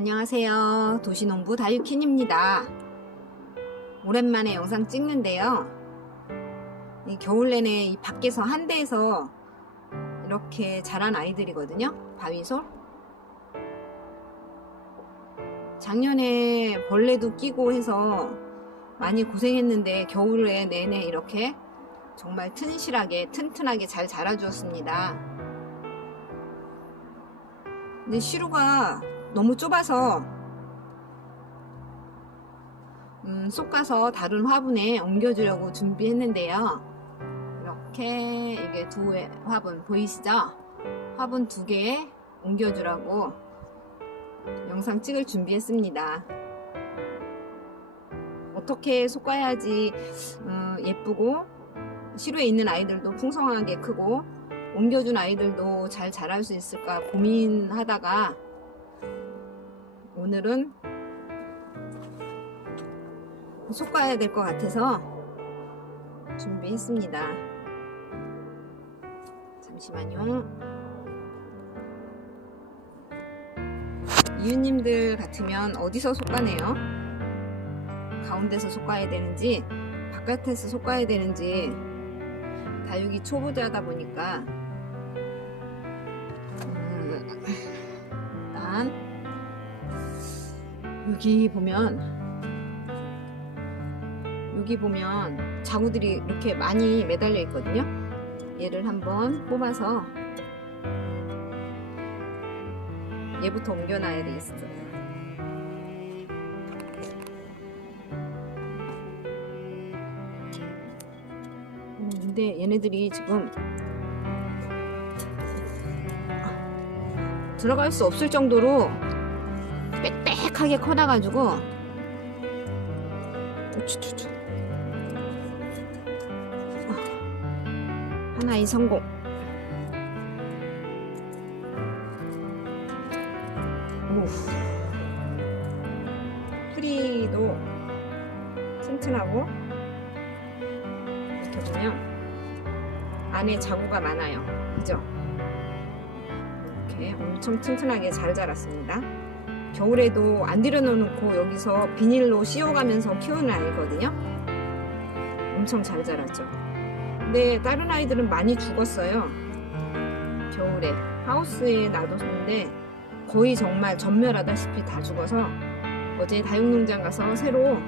안녕하세요. 도시농부 다유킨입니다. 오랜만에 영상 찍는데요. 이 겨울 내내 이 밖에서 한 대에서 이렇게 자란 아이들이거든요. 바위솔. 작년에 벌레도 끼고 해서 많이 고생했는데 겨울에 내내 이렇게 정말 튼실하게 튼튼하게 잘 자라주었습니다. 근데 시루가 너무 좁아서 음, 쏙 가서 다른 화분에 옮겨주려고 준비했는데요. 이렇게 이게 두 회- 화분 보이시죠? 화분 두 개에 옮겨주라고 영상 찍을 준비했습니다. 어떻게 솎아야지 어, 예쁘고 시루에 있는 아이들도 풍성하게 크고 옮겨준 아이들도 잘 자랄 수 있을까 고민하다가 오늘은 솎아야 될 것 같아서 준비했습니다. 잠시만요. 이웃님들 같으면 어디서 솎아내요? 가운데서 솎아야 되는지 바깥에서 솎아야 되는지 다육이 초보자다 보니까 여기 보면 여기 보면 자구들이 이렇게 많이 매달려 있거든요. 얘를 한번 뽑아서 얘부터 옮겨놔야 되겠어요. 음, 근데 얘네들이 지금 들어갈 수 없을 정도로 빽빽 하게 커나가지고 우쭈쭈쭈. 아, 하나의 성공 오. 프리도 튼튼하고 이렇게 보면 안에 자구가 많아요 그죠? 이렇게 엄청 튼튼하게 잘 자랐습니다 겨울에도 안 들여놓고 여기서 비닐로 씌워가면서 키우는 아이거든요. 엄청 잘 자랐죠. 근데 다른 아이들은 많이 죽었어요. 겨울에 하우스에 놔뒀는데 거의 정말 전멸하다시피 다 죽어서 어제 다육농장 가서 새로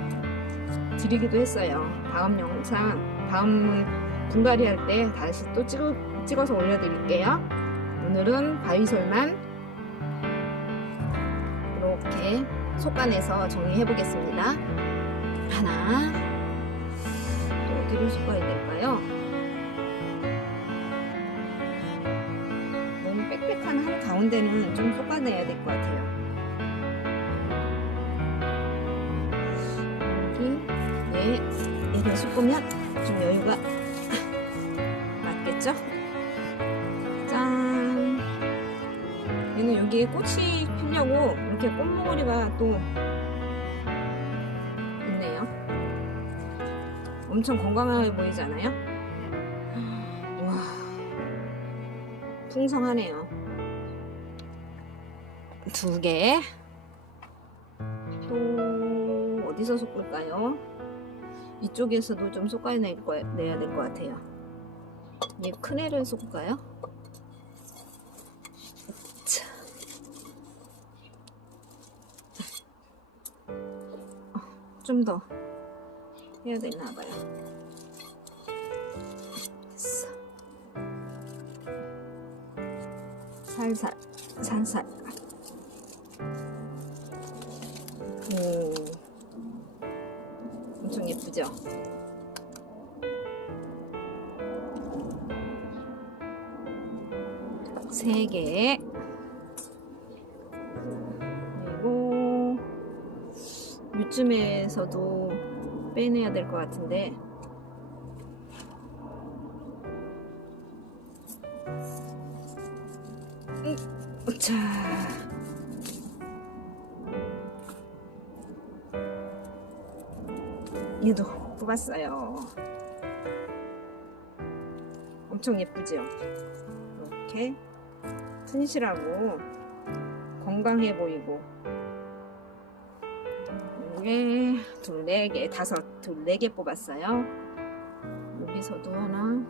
드리기도 했어요. 다음 영상, 다음 분갈이 할 때 다시 또 찍어, 찍어서 올려드릴게요. 오늘은 바위솔만 속간해서 정리해 보겠습니다. 하나, 또 어디를 솎아야 될까요? 너무 빽빽한 한 가운데는 좀 솎아내야 될 것 같아요. 여기, 얘, 얘를 솎으면 좀 여유가 맞겠죠? 얘는 여기에 꽃이 피려고 이렇게 꽃무늬가 또 있네요. 엄청 건강해 보이잖아요? 와, 풍성하네요. 두 개. 또 어디서 솎을까요? 이쪽에서도 좀 솎아내야 될 것 같아요. 얘 큰 애를 솎을까요? 좀 더 해야 되나 봐요. 됐어. 살살, 살살. 오, 엄청 예쁘죠? 세 개. 요쯤에서도 빼내야 될 것 같은데. 음, 자. 얘도 뽑았어요. 엄청 예쁘죠? 이렇게. 튼실하고 건강해 보이고 두 개, 둘, 네 개, 다섯, 둘, 네 개 뽑았어요. 여기서도 하나.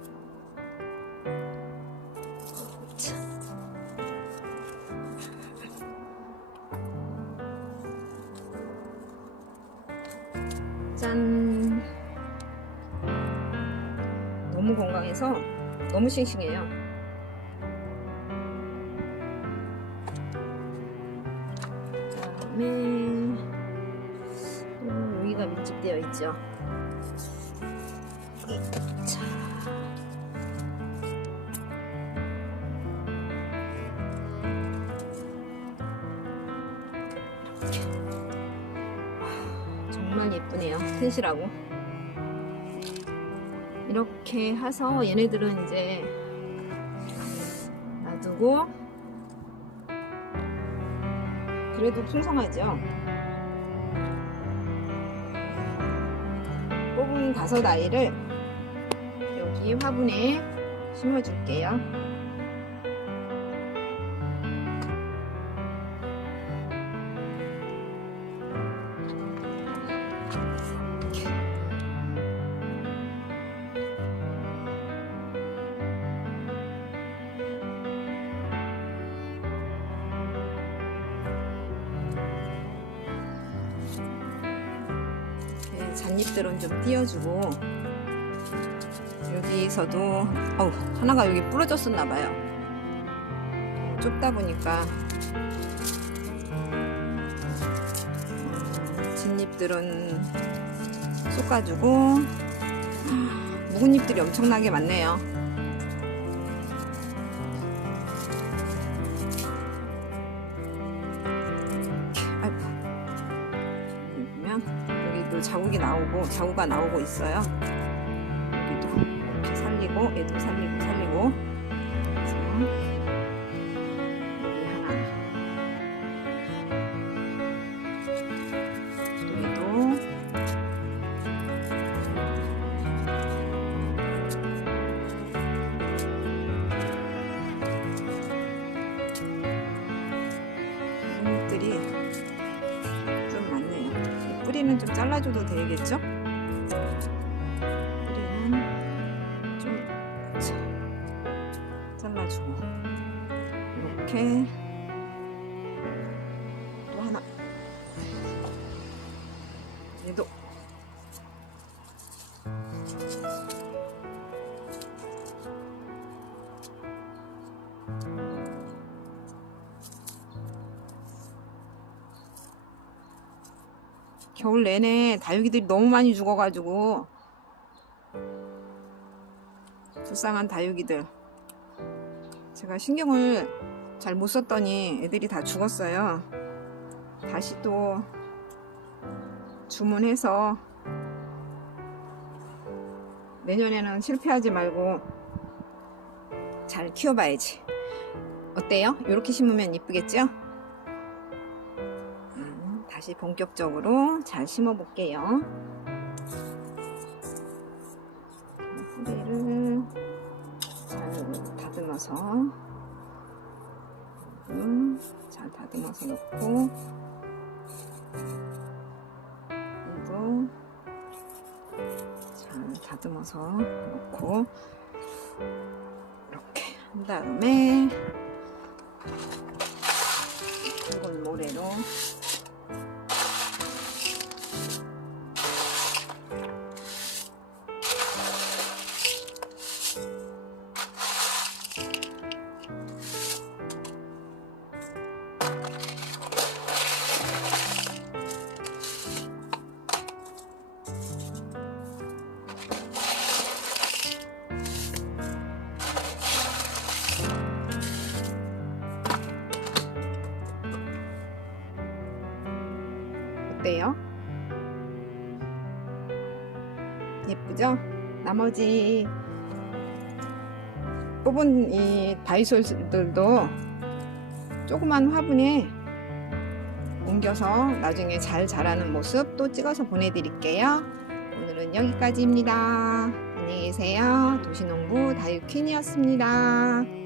자. 짠. 너무 건강해서 너무 싱싱해요. 밀집 되어 있죠. 정말 예쁘네요. 튼실하고. 이렇게 해서 얘네들은 이제 놔두고 그래도 풍성하죠. 뽑은 다섯 아이를 여기 화분에 심어줄게요. 잔잎들은 좀 띄워주고 여기서도 어우 하나가 여기 부러졌었나 봐요. 좁다 보니까. 음, 진잎들은 쏟아주고 묵은 잎들이 엄청나게 많네요 자국이 나오고 자구가 나오고 있어요. 여기도 이렇게 살리고 얘도 살리고 뿌리는 좀 잘라줘도 되겠죠? 뿌리는 좀 자, 잘라주고. 이렇게 겨울 내내 다육이들이 너무 많이 죽어가지고 불쌍한 다육이들 제가 신경을 잘 못 썼더니 애들이 다 죽었어요 다시 또 주문해서 내년에는 실패하지 말고 잘 키워봐야지 어때요? 이렇게 심으면 이쁘겠죠? 음, 다시 본격적으로 잘 심어 볼게요. 뿌리를 잘 다듬어서 음, 잘 다듬어서 넣고 이도 잘 다듬어서 넣고 이렇게 한 다음에 어때요? 예쁘죠? 나머지 뽑은 이 다이솔들도 조그만 화분에 옮겨서 나중에 잘 자라는 모습 또 찍어서 보내드릴게요. 오늘은 여기까지입니다. 안녕히 계세요. 도시농부 다육퀸이었습니다.